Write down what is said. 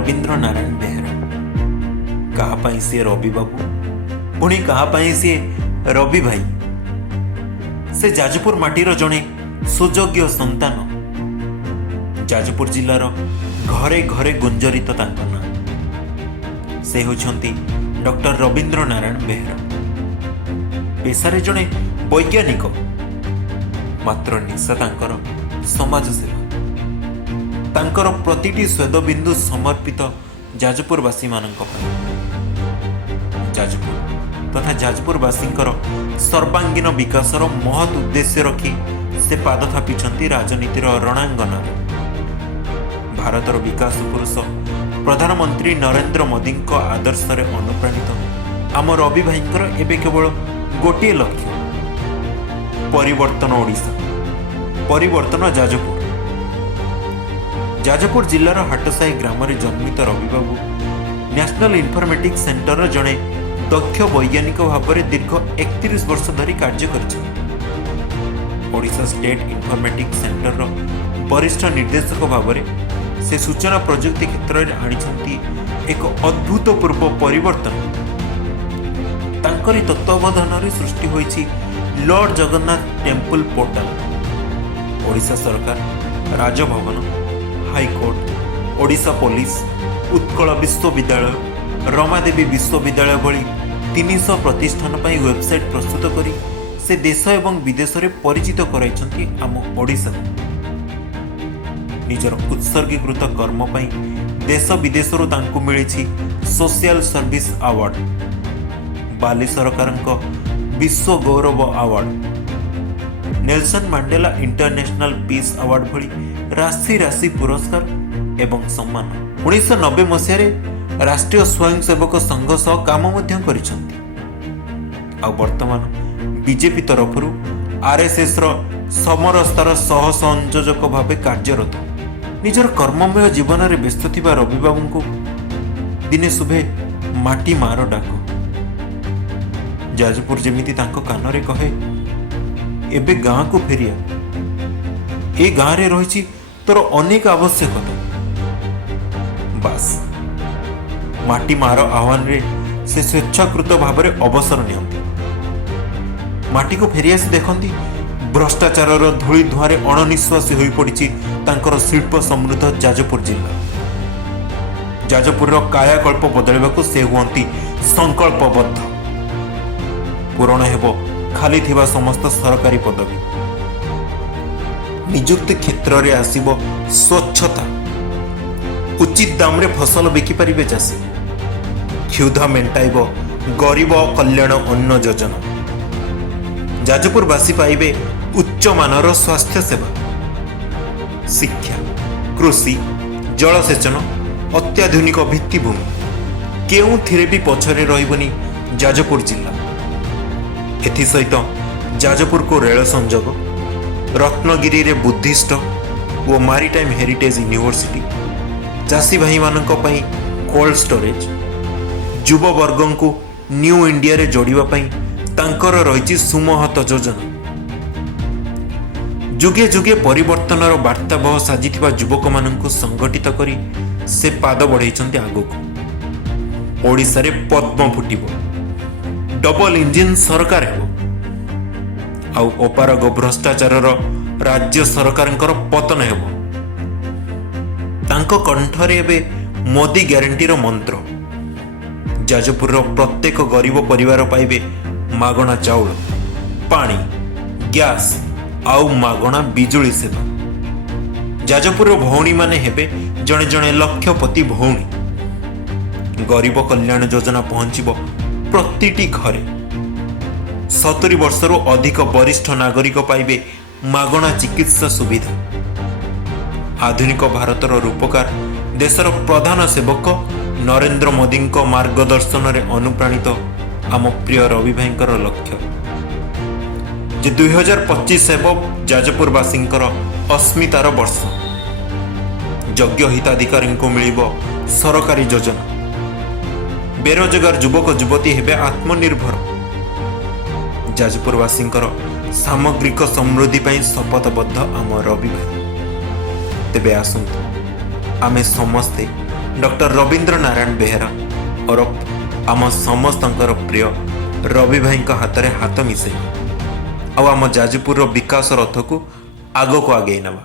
रवींद्रनारायण बेहरा। कहापाई सी रवि बाबू, पुणी कहापाई सी रवि भाई। से जाजपुर माटीर जड़े सुयोग्य संतान। जाजपुर जिलार घरे घरे गुंजरित तांको नाम। से होछंती डॉक्टर रवींद्रनारायण बेहरा। पेशारे जड़े वैज्ञानिक, मात्र निशा तांकर समाज सेवा। तांकर प्रतिटी स्वेदबिंदु समर्पित जाजपुरवासी मानक ପାଇଁ। जाजपुर तथा जाजपुरवासींकर सर्वांगीन विकासर महत् उद्देश्य रखी से पाद थापिछंती राजनीतिर रणांगन। भारतर विकास पुरुष प्रधानमंत्री नरेंद्र मोदी आदर्श अनुप्राणित आम रवि भाईंकर एबे केवल गोटे लक्ष्य, परिवर्तन ओडिशा, परिवर्तन जाजपुर। जाजपुर जिलार हाटसाई ग्राम जन्मित रवि बाबू नेशनल इनफॉर्मेटिक्स सेंटर जड़े दक्ष वैज्ञानिक भाव में दीर्घ 31 वर्ष धरी कार्य कर ओडिशा स्टेट इनफॉर्मेटिक्स सेंटर वरिष्ठ निर्देशक भाव में से सूचना प्रजुक्ति क्षेत्र में आनी एक अद्भुतपूर्व परिवर्तन। तांकरी तत्वावधान सृष्टि होईछि lord Jagannath temple portal. Odisha सरकार, राजभवन, हाईकोर्ट, ओडिशा पुलिस, उत्कल विश्वविद्यालय, रमादेवी विश्वविद्यालय भली 300 प्रतिष्ठान पर वेबसाइट प्रस्तुत करी से देश एवं विदेश में परिचित कराइछंती आम ओडिशा। निजर उत्सर्गीकृत कर्म पई देश विदेश तांकु मिलिछि सोशल सर्विस अवार्ड, बाली सरकारଙ୍କ विश्व गौरव award, Nelson Mandela international peace award भली राशि राशि पुरस्कार एवं सम्मान। 1990 मसीह राष्ट्रीय स्वयंसेवक संघ सह काम वर्तमान बीजेपी तरफ आरएसएस समरस्तार सह संयोजक भाव कार्यरत। निजर कर्ममय जीवन में व्यस्त थिबा रवि बाबू को दिने शुभे माटी मार डाक। जाजपुर जेमिति तांको कानरे कहे, एबे गाँ को फेरिया, ए गाँ रे रहिछि तोर अनेक आवश्यकता। बास माटी मार आह्वान रे से स्वेच्छाकृत भाव में अवसर नियंती। माटी को फेरिआसी देखती भ्रष्टाचार धूली धुआं अणनिश्वासी हो पड़ी तांकर शिल्प समृद्ध जाजपुर जिला। जाजपुर कायाकल्प बदलवाक से हुअंती संकल्पबद्ध। पूरण हेबो खाली थिबा समस्त सरकारी पदवी। निजुक्ति क्षेत्र में आसीबो स्वच्छता। उचित दाम रे फसल बिकी पारिबे चाषी। क्षुधा मेंटाइब गरीब कल्याण अन्न योजना। जाजपुरवासी पाइबे उच्च मानर स्वास्थ्य सेवा, शिक्षा, कृषि, जलसेचन, अत्याधुनिक भित्तिभूमि केउथिरे भी पछरे रहिबनी जाजपुर जिला। एथि सहित जाजपुर को रेल संजोग, रत्नगिरी रे बुद्धिस्ट और मारीटाइम हेरिटेज यूनिवर्सिटी, चाषी भाई मानक पई कोल्ड स्टोरेज, युव वर्गों को न्यू इंडिया रे जोड़िबा पई तांकर रहिछि सुमहत योजना। जुगे जुगे परिवर्तनर वार्ता बह साजिथिबा युवक माननकु संगठित करी से पाद बढ़ाइछन्ति आगोक। ओडिशा रे पद्म फुटिबो, डबल इंजिन सरकार हेबो, आउ अपारग भ्रष्टाचारर राज्य सरकारंकर पतन हेबो। तांको कंठरे एबे मोदी ग्यारंटीर मंत्र। जाजपुर प्रत्येक गरीब परिवार पाइबे मागणा चाउल, पानी, गैस आउ मागणा बिजुली सेवा। जाजपुर भौणी माने हेबे जणे जणे लक्षपति भौणी। गरीब कल्याण योजना पहुंचीबो प्रतिटी घरे। 70 वर्षरू अधिक वरिष्ठ नागरिक पाइबे मागणा चिकित्सा सुविधा। आधुनिक भारतर रूपकार देशर प्रधान सेवक नरेंद्र मोदी मार्गदर्शन रे अनुप्राणित आम प्रिय रवि भाईंकर लक्ष्य जे 2025 हेब जाजपुरवासींकर अस्मितार वर्ष। योग्य हिताधिकारी को मिलिबो सरकारी योजना। बेरोजगार युवक युवती हेबे आत्मनिर्भर। जाजपुरवासींकर सामग्रिक समृद्धि पई शपथबद्ध आम रवि भाई। तेबे आसंतु आमे समस्ते डॉक्टर रवींद्र नारायण बेहेरा ओरफ आम समस्तंकर प्रिय रवि भाई हाथ में हाथ मिसे आम जाजपुर विकास रथ को आग को आगे नवा।